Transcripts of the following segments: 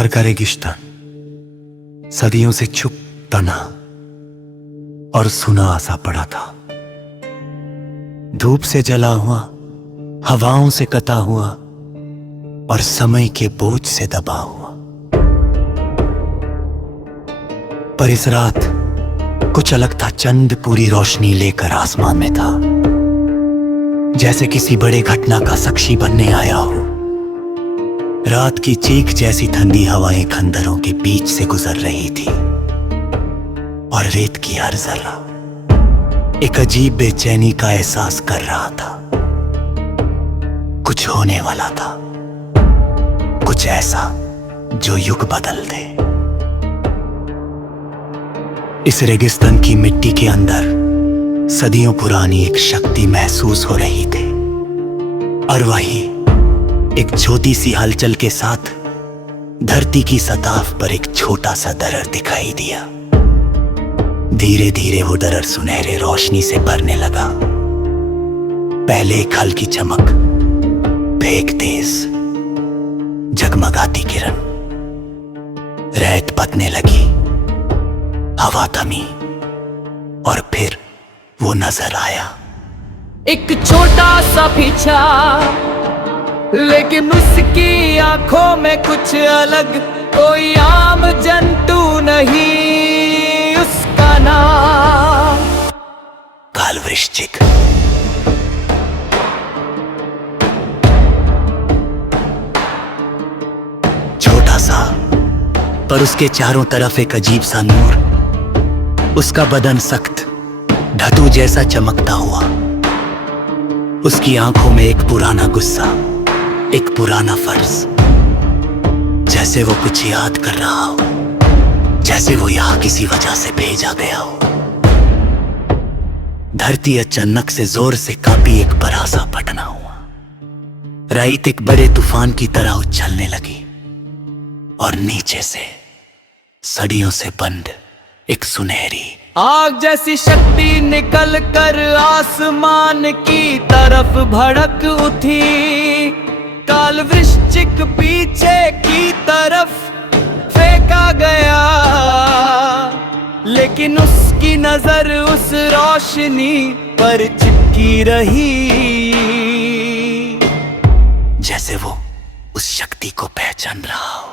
पत्थर का रेगिस्तान, सदियों से चुप, तना और सुना सा पड़ा था। धूप से जला हुआ, हवाओं से कटा हुआ और समय के बोझ से दबा हुआ। पर इस रात कुछ अलग था। चंद पूरी रोशनी लेकर आसमान में था, जैसे किसी बड़े घटना का साक्षी बनने आया हो। रात की चीख जैसी ठंडी हवाएं खंडरों के बीच से गुजर रही थी और रेत की हर जरा एक अजीब बेचैनी का एहसास कर रहा था। कुछ होने वाला था, कुछ ऐसा जो युग बदल दे। इस रेगिस्तान की मिट्टी के अंदर सदियों पुरानी एक शक्ति महसूस हो रही थी, और वही एक छोटी सी हलचल के साथ धरती की सतह पर एक छोटा सा दरार दिखाई दिया। धीरे धीरे वो दरार सुनहरे रोशनी से भरने लगा। पहले एक हल्की चमक, फिर एक तेज जगमगाती किरण। रेत पतने लगी, हवा थमी और फिर वो नजर आया। एक छोटा सा पीछा, लेकिन उसकी आंखों में कुछ अलग। कोई आम जंतु नहीं, उसका नाम कालवृश्चिक। छोटा सा, पर उसके चारों तरफ एक अजीब सा नूर। उसका बदन सख्त, धातु जैसा चमकता हुआ। उसकी आंखों में एक पुराना गुस्सा, एक पुराना फर्ज, जैसे वो कुछ याद कर रहा हो, जैसे वो यहां किसी वजह से भेजा गया हो। धरती अचानक से जोर से कांपी, एक बड़ा सा फटना हुआ। रेत एक बड़े तूफान की तरह उछलने लगी और नीचे से सदियों से बंद एक सुनहरी आग जैसी शक्ति निकल कर आसमान की तरफ भड़क उठी। कालवृश्चिक पीछे की तरफ फेंका गया, लेकिन उसकी नजर उस रोशनी पर चिपकी रही, जैसे वो उस शक्ति को पहचान रहा हो।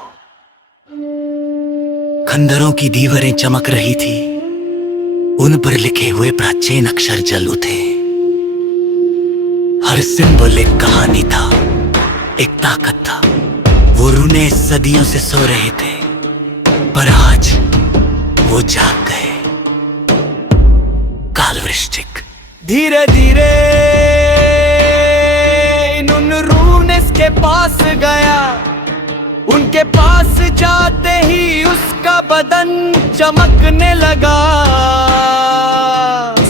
खंडरों की दीवारें चमक रही थी, उन पर लिखे हुए प्राचीन अक्षर जल उठे। हर सिंबल एक कहानी था, एक ताकत था। वो रूने सदियों से सो रहे थे, पर आज वो जाग गए। कालवृश्चिक धीरे धीरे उन रूनेस के पास गया। उनके पास जाते ही उसका बदन चमकने लगा।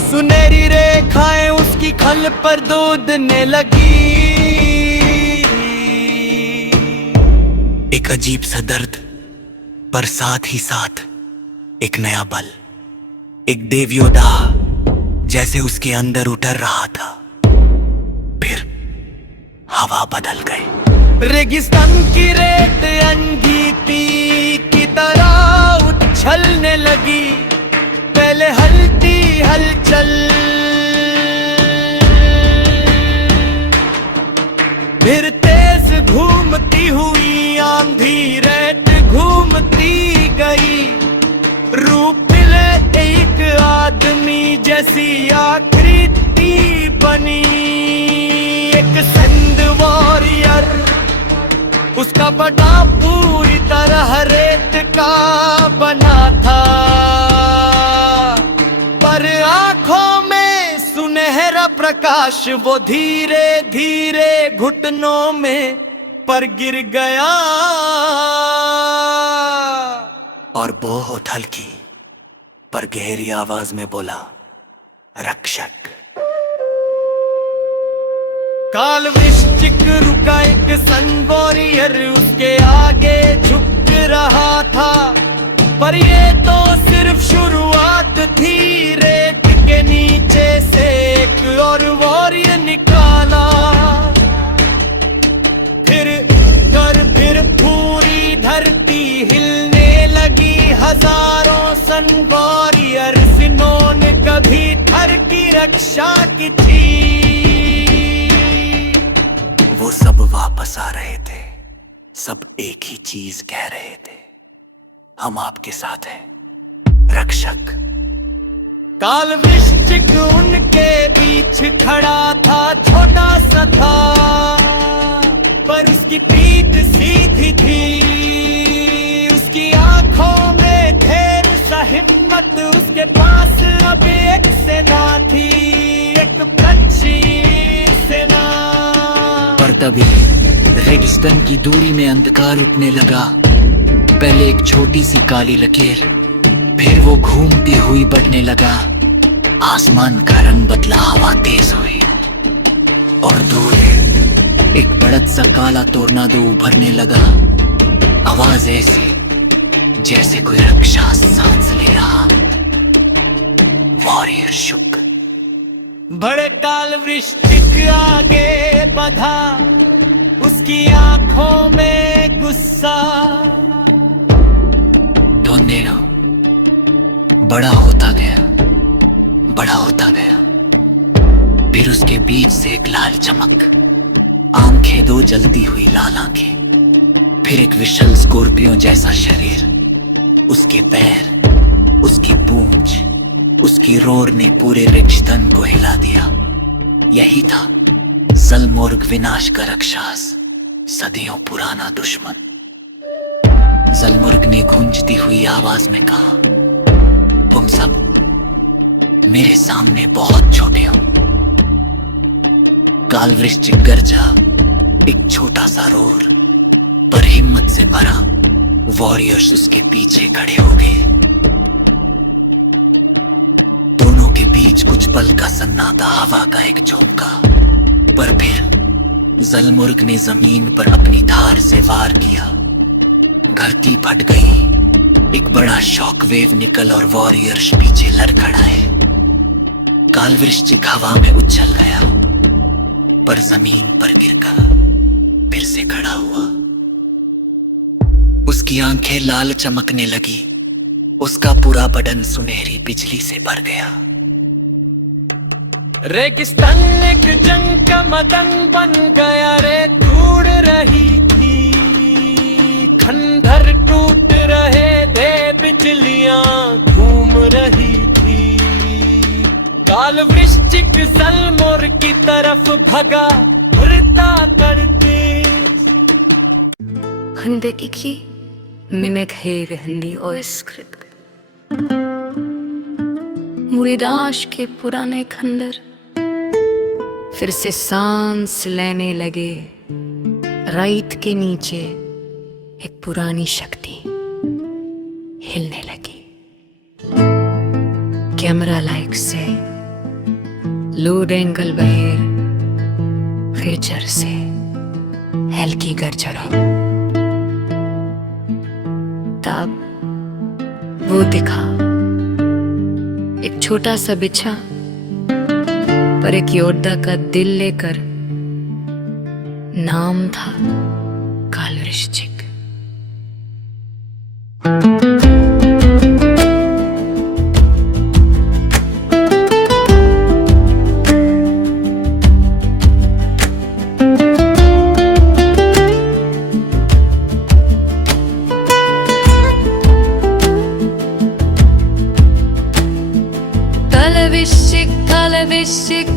सुनहरी रेखाएं उसकी खल पर दूधने लगी। एक अजीब सा दर्द, पर साथ ही साथ एक नया बल, एक देवयोद्धा जैसे उसके अंदर उतर रहा था। फिर हवा बदल गई। रेगिस्तान की रेत अंगीठी की तरह उछलने लगी। पहले हल्की हलचल, फिर तेज घूमती हुई आंधी। रेत घूमती गई, रूप ले एक आदमी जैसी आकृति बनी। एक संद वॉरियर, उसका बड़ा पूरी तरह रेत का बना था, पर आंखों में सुनहरा प्रकाश। वो धीरे धीरे घुटनों में पर गिर गया और बहुत हल्की पर गहरी आवाज में बोला, रक्षक। कालवृश्चिक रुका, एक सन वॉरियर उसके आगे झुक रहा था। पर ये तो सिर्फ शुरुआत थी। रेत के नीचे से एक और वॉरियर निकाला। फिर पूरी धरती हजारों सन वॉरियर्स, इन्होंने कभी थर की रक्षा की थी। वो सब वापस आ रहे थे, सब एक ही चीज कह रहे थे, हम आपके साथ हैं रक्षक। काल वृश्चिक उनके बीच खड़ा था, छोटा सा था पर उसकी पीठ सीधी थी, उसकी आंखों में ढेर सा हिम्मत, उसके पास अब एक सेना थी, एक कच्ची सेना। पर तभी रेगिस्तान की दूरी में अंधकार उठने लगा। पहले एक छोटी सी काली लकीर, फिर वो घूमती हुई बढ़ने लगा। आसमान का रंग बदला, हवा तेज हुई और दूर एक बढ़त सा काला टोर्नाडो उभरने लगा। आवाज ऐसी जैसे कोई राक्षस सांस ले रहा। वॉरियर शुक। बड़े काल वृश्चिक आगे बढ़ा, उसकी आंखों में गुस्सा। टोर्नेडो बड़ा होता गया, बड़ा होता गया। फिर उसके बीच से एक लाल चमक, आंखें दो जलती हुई लाल आंखें, फिर एक विशाल स्कॉर्पियो जैसा शरीर, उसके पैर, उसकी पूंछ, उसकी रोर ने पूरे रेगिस्तान को हिला दिया। यही था ज़लमोर्ग, विनाश का राक्षस, सदियों पुराना दुश्मन। ज़लमोर्ग ने गूंजती हुई आवाज में कहा, तुम सब मेरे सामने बहुत छोटे हो। काल वृश्चिक गरजा, एक छोटा सा रोर पर हिम्मत से भरा। वॉरियर्स उसके पीछे खड़े हो गए। दोनों के बीच कुछ पल का सन्नाटा, हवा का एक झोंका, पर फिर ज़लमोर्ग ने जमीन पर अपनी धार से वार किया। धरती फट गई, एक बड़ा शॉकवेव निकल और वॉरियर्स पीछे लड़खड़ाए। काल वृश्चिक हवा में उछल गया, पर जमीन पर गिरकर फिर से खड़ा हुआ। उसकी आंखें लाल चमकने लगी, उसका पूरा बदन सुनहरी बिजली से भर गया। रेगिस्तान एक जंग का मैदान बन गया रे, टूट रही थी खंडर, टूट रहे थे बिजलियां, घूम रही थी। काल वृश्चिक ज़लमोर्ग की तरफ भगा, उड़ता करते। Handaki mimik handi और स्क्रिप्ट मुरीदाश के पुराने खंडर फिर से सांस लेने लगे। राइट के नीचे एक पुरानी शक्ति हिलने लगी। कैमरा लाइक से लूड एंगल बहेर, फीचर से हल्की गरजरा। तब वो दिखा एक छोटा सा बिच्छा पर एक योद्धा का दिल लेकर। नाम था काल वृश्चिक। Kalvishtik,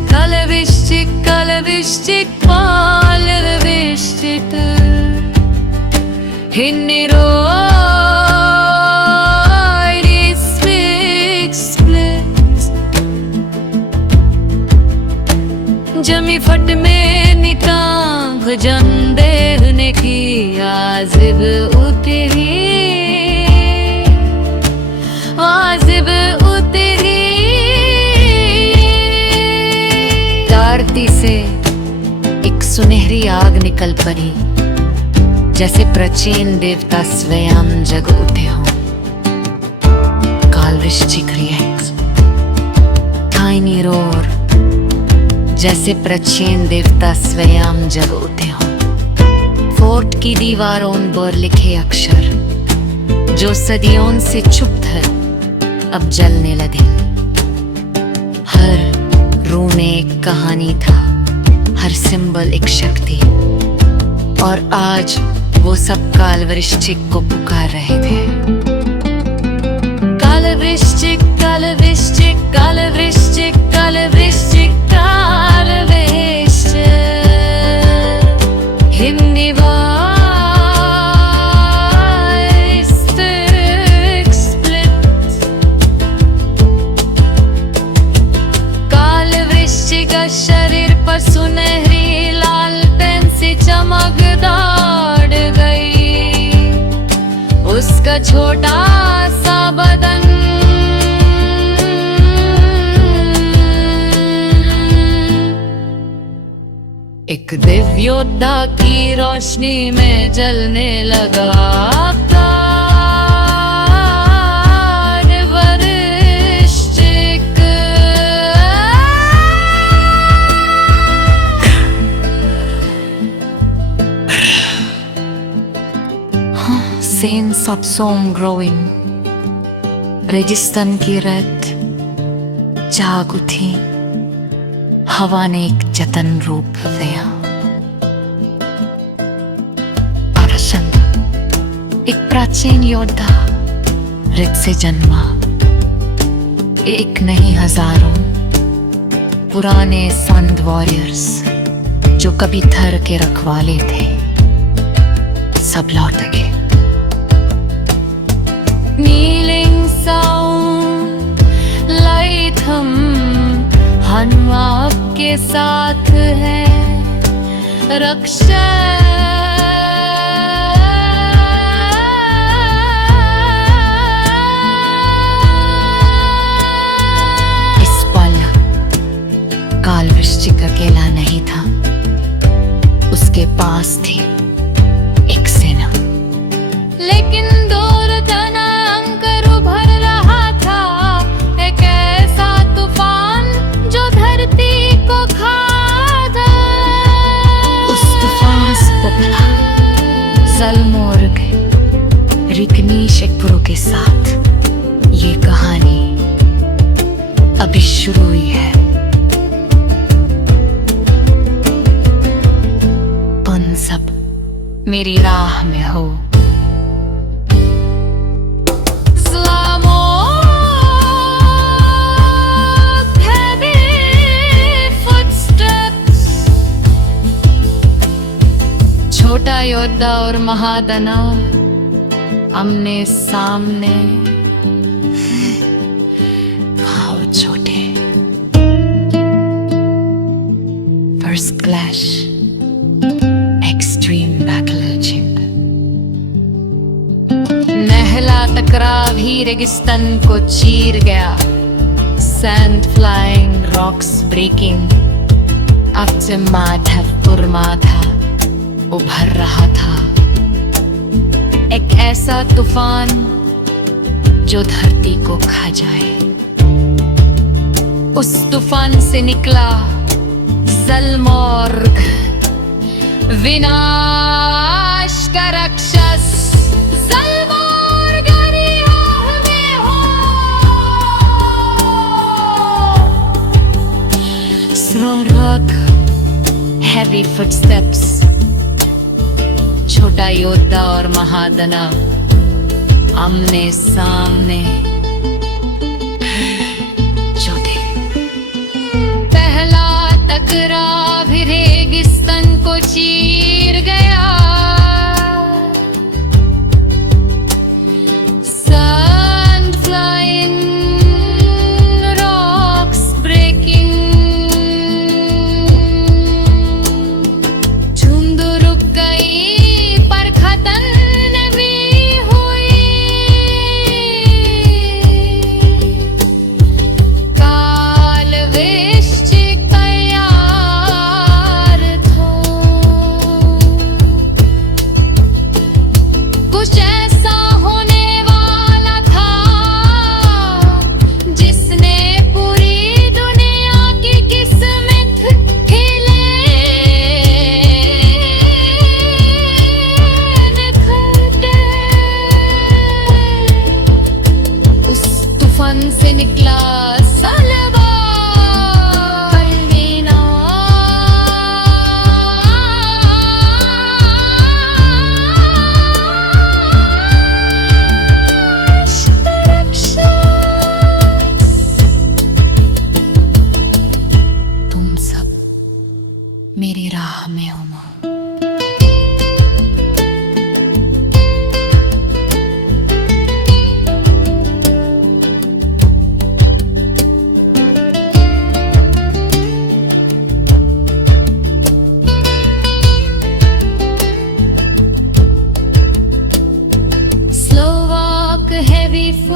kalvishtik, kalvishtik, palvishtik. Hinneroid speak split. जमी फट में निकाह भजन देने की आजिब उतरी, आजिब उतरी। आरती से एक सुनहरी आग निकल पड़ी, जैसे प्राचीन देवता स्वयं जग उठे हों। काल वृश्चिक रिएक्ट्स, टाइनी रोर, जैसे प्राचीन देवता स्वयं जग उठे हों। फोर्ट की दीवारों पर लिखे अक्षर जो सदियों से चुप था अब जलने लगे। हर रू में एक कहानी था, हर सिंबल एक शक्ति, और आज वो सब कालवृश्चिक को पुकार रहे थे। कालवृश्चिक कालवृश्चिक कालवृश्चिक कालवृश्चिक कालवृश्चिक हिंदी शरीर पर सुनहरी लाल पेन से चमक दौड़ गई, उसका छोटा सा बदन एक दिव्य योद्धा की रोशनी में जलने लगा। Sense of song growing, रेगिस्तान की रेत जाग उठी, हवा ने एक जतन रूप लिया। अरशंद एक प्राचीन योद्धा रेत से जन्मा, एक नहीं हजारों पुराने संत वॉरियर्स जो कभी थर के रखवाले थे, सब लौट गए। Kneeling sound light हम आपके साथ है रक्षा। इस पल कालवृश्चिक अकेला नहीं था, उसके पास थी एक सेना, लेकिन सलमोर्ग रिकनीशकपुरों के साथ ये कहानी अभी शुरू हुई है। तुम सब मेरी राह में हो। छोटा योद्धा और महादना आमने सामने, भाव छोटे। First clash, extreme battle. नहला टकराव ही रेगिस्तान को चीर गया, सैंड फ्लाइंग, रॉक्स ब्रेकिंग। अब से माधा उभर रहा था, एक ऐसा तूफान जो धरती को खा जाए। उस तूफान से निकला ज़लमोर्ग, विनाश का राक्षस। ज़लमोर्ग रियाह में हो, स्वर्ग, heavy footsteps। छोटा योद्धा और महादना आमने सामने, छोटे। पहला टकराव रेगिस्तान को चीर गया, सैंड फ्लाइंग, रॉक्स ब्रेकिंग। झुंड रुक गई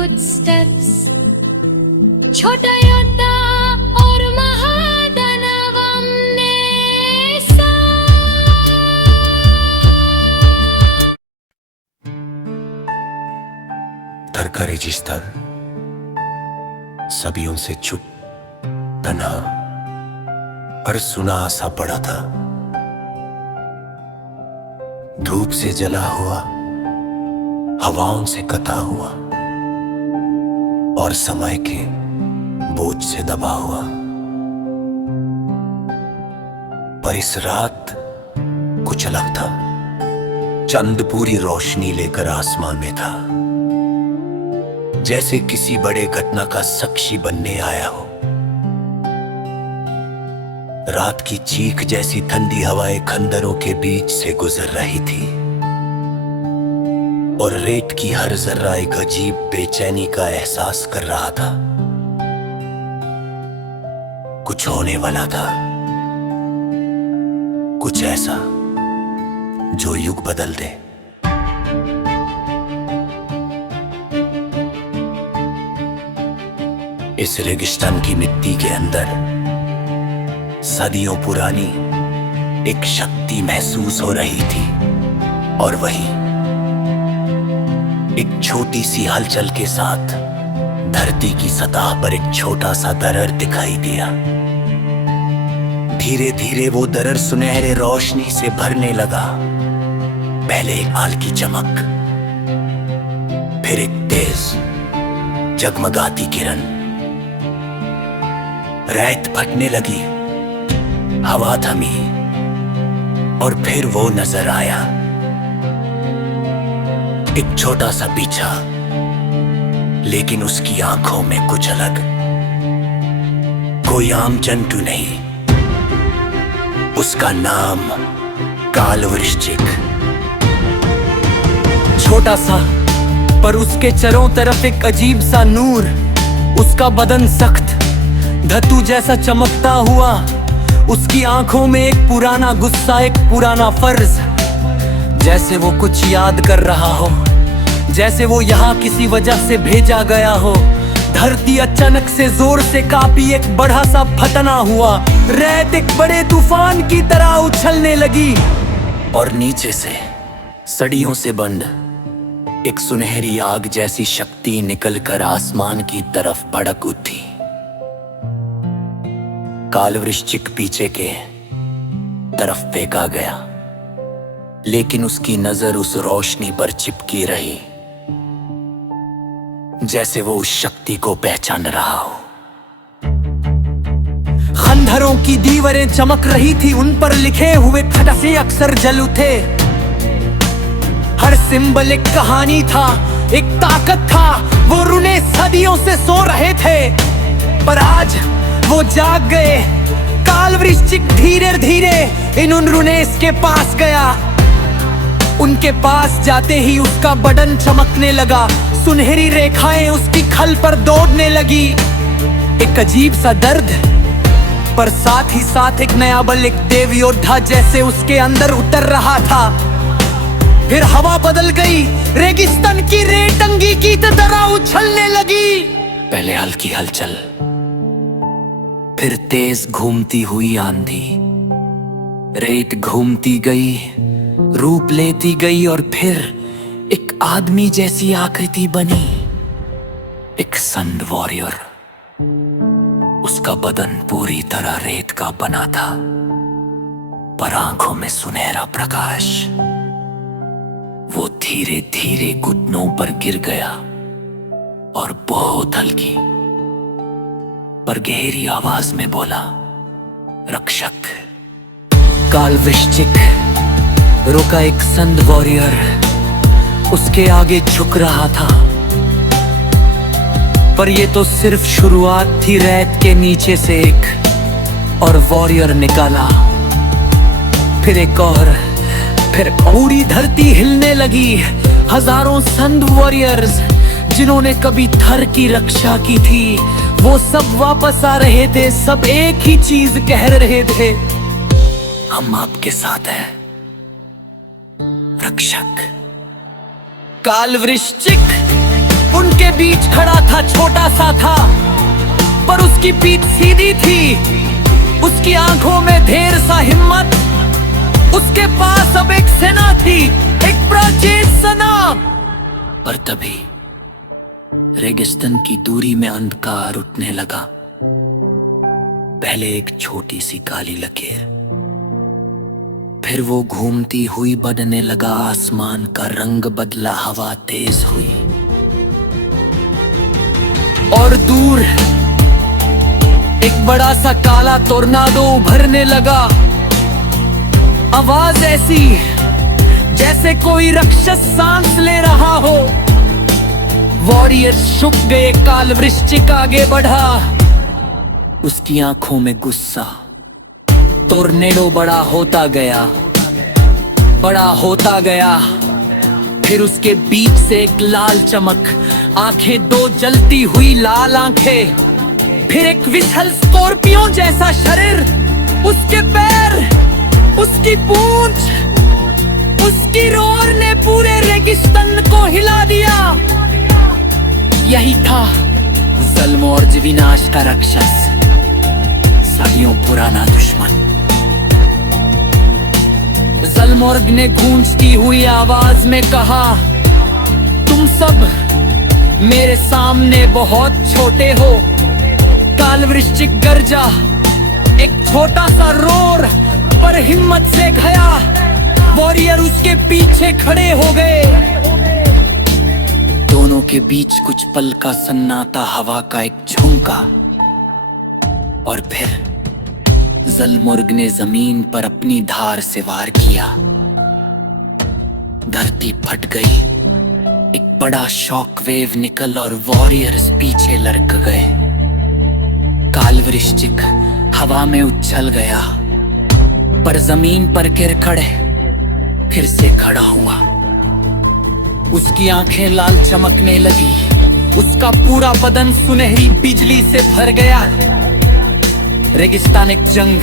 footsteps. छोटा योद्धा और महादानवम ने थर का रेगिस्तान सदियों से चुप, तन्हा और सुना सा पड़ा था। धूप से जला हुआ, हवाओं से कता हुआ और समय के बोझ से दबा हुआ। पर इस रात कुछ अलग था। चंद पूरी रोशनी लेकर आसमान में था, जैसे किसी बड़े घटना का साक्षी बनने आया हो। रात की चीख जैसी ठंडी हवाएं खंडरों के बीच से गुजर रही थी और रेत की हर जर्रा एक अजीब बेचैनी का एहसास कर रहा था। कुछ होने वाला था, कुछ ऐसा जो युग बदल दे। इस रेगिस्तान की मिट्टी के अंदर सदियों पुरानी एक शक्ति महसूस हो रही थी और वही एक छोटी सी हलचल के साथ धरती की सतह पर एक छोटा सा दरार दिखाई दिया। धीरे धीरे वो दरार सुनहरे रोशनी से भरने लगा। पहले एक हल्की चमक, फिर एक तेज जगमगाती किरण। रेत फटने लगी, हवा थमी और फिर वो नजर आया, एक छोटा सा पीछा, लेकिन उसकी आंखों में कुछ अलग। कोई आम जंतु नहीं, उसका नाम कालवृश्चिक। छोटा सा पर उसके चारों तरफ एक अजीब सा नूर। उसका बदन सख्त धातु जैसा चमकता हुआ। उसकी आंखों में एक पुराना गुस्सा, एक पुराना फर्ज, जैसे वो कुछ याद कर रहा हो, जैसे वो यहाँ किसी वजह से भेजा गया हो। धरती अचानक से जोर से कांपी, एक बड़ा सा फटना हुआ। रेत एक बड़े तूफान की तरह उछलने लगी और नीचे से सदियों से बंद एक सुनहरी आग जैसी शक्ति निकलकर आसमान की तरफ भड़क उठी। कालवृश्चिक पीछे के तरफ फेंका गया, लेकिन उसकी नजर उस रोशनी पर चिपकी रही, जैसे वो उस शक्ति को पहचान रहा हो। खंडहरों की दीवारें चमक रही थी, उन पर लिखे हुए खटासे अक्सर जल उठे। हर सिंबल एक कहानी था, एक ताकत था। वो रुने सदियों से सो रहे थे, पर आज वो जाग गए। कालवृश्चिक धीरे धीरे इन रुनेस के पास गया। उनके पास जाते ही उसका बदन चमकने लगा। सुनहरी रेखाएं उसकी खल पर दौड़ने लगी। एक अजीब सा दर्द, पर साथ ही साथ एक नया बल, एक देव योद्धा जैसे उसके अंदर उतर रहा था। फिर हवा बदल गई, रेगिस्तान की रेत अंगी की तरह उछलने लगी। पहले हल्की हलचल, फिर तेज घूमती हुई आंधी। रेत घूमती गई, रूप लेती गई और फिर एक आदमी जैसी आकृति बनी, एक सन वॉरियर। उसका बदन पूरी तरह रेत का बना था, पर आंखों में सुनहरा प्रकाश। वो धीरे धीरे घुटनों पर गिर गया और बहुत हल्की पर गहरी आवाज में बोला, रक्षक। कालवृश्चिक रुका। एक संत वॉरियर उसके आगे झुक रहा था, पर ये तो सिर्फ शुरुआत थी। रेत के नीचे से एक और वॉरियर निकाला, फिर एक और, फिर पूरी धरती हिलने लगी। हजारों संत वॉरियर्स जिन्होंने कभी थर की रक्षा की थी, वो सब वापस आ रहे थे। सब एक ही चीज कह रहे थे, हम आपके साथ हैं रक्षक। कालवृश्चिक उनके बीच खड़ा था, छोटा सा था पर उसकी पीठ सीधी थी, उसकी आंखों में ढेर सा हिम्मत, उसके पास अब एक सेना थी, एक प्राचीन सेना। पर तभी रेगिस्तान की दूरी में अंधकार उठने लगा। पहले एक छोटी सी काली लकीर, फिर वो घूमती हुई बढ़ने लगा, आसमान का रंग बदला, हवा तेज हुई और दूर एक बड़ा सा काला टोर्नाडो उभरने लगा। आवाज ऐसी जैसे कोई राक्षस सांस ले रहा हो। वॉरियर झुक गए, काल वृश्चिक आगे बढ़ा, उसकी आंखों में गुस्सा। टोर्नेडो बड़ा होता गया, बड़ा होता गया, फिर उसके बीच से एक लाल चमक, आंखें दो जलती हुई लाल आंखें, फिर एक विशाल स्कॉर्पियो जैसा शरीर, उसके पैर, उसकी पूंछ, उसकी रोर ने पूरे रेगिस्तान को हिला दिया। यही था ज़ल्मोर्ग, विनाश का राक्षस, सदियों पुराना दुश्मन। ज़ल्मोर्ग ने गूंजती हुई आवाज में कहा, तुम सब मेरे सामने बहुत छोटे हो। काल वृश्चिक गरजा, एक छोटा सा रोर पर हिम्मत से गया। वॉरियर उसके पीछे खड़े हो गए। दोनों के बीच कुछ पल का सन्नाटा, हवा का एक झोंका, और फिर ज़ल्मोर्ग ने जमीन पर अपनी धार से वार किया। धरती फट गई, एक बड़ा शॉकवेव निकल और वॉरियर्स पीछे लड़क गए। काल वृश्चिक हवा में उछल गया, पर जमीन पर गिर खड़े, फिर से खड़ा हुआ। उसकी आंखें लाल चमकने लगी, उसका पूरा बदन सुनहरी बिजली से भर गया। रेगिस्तान एक जंग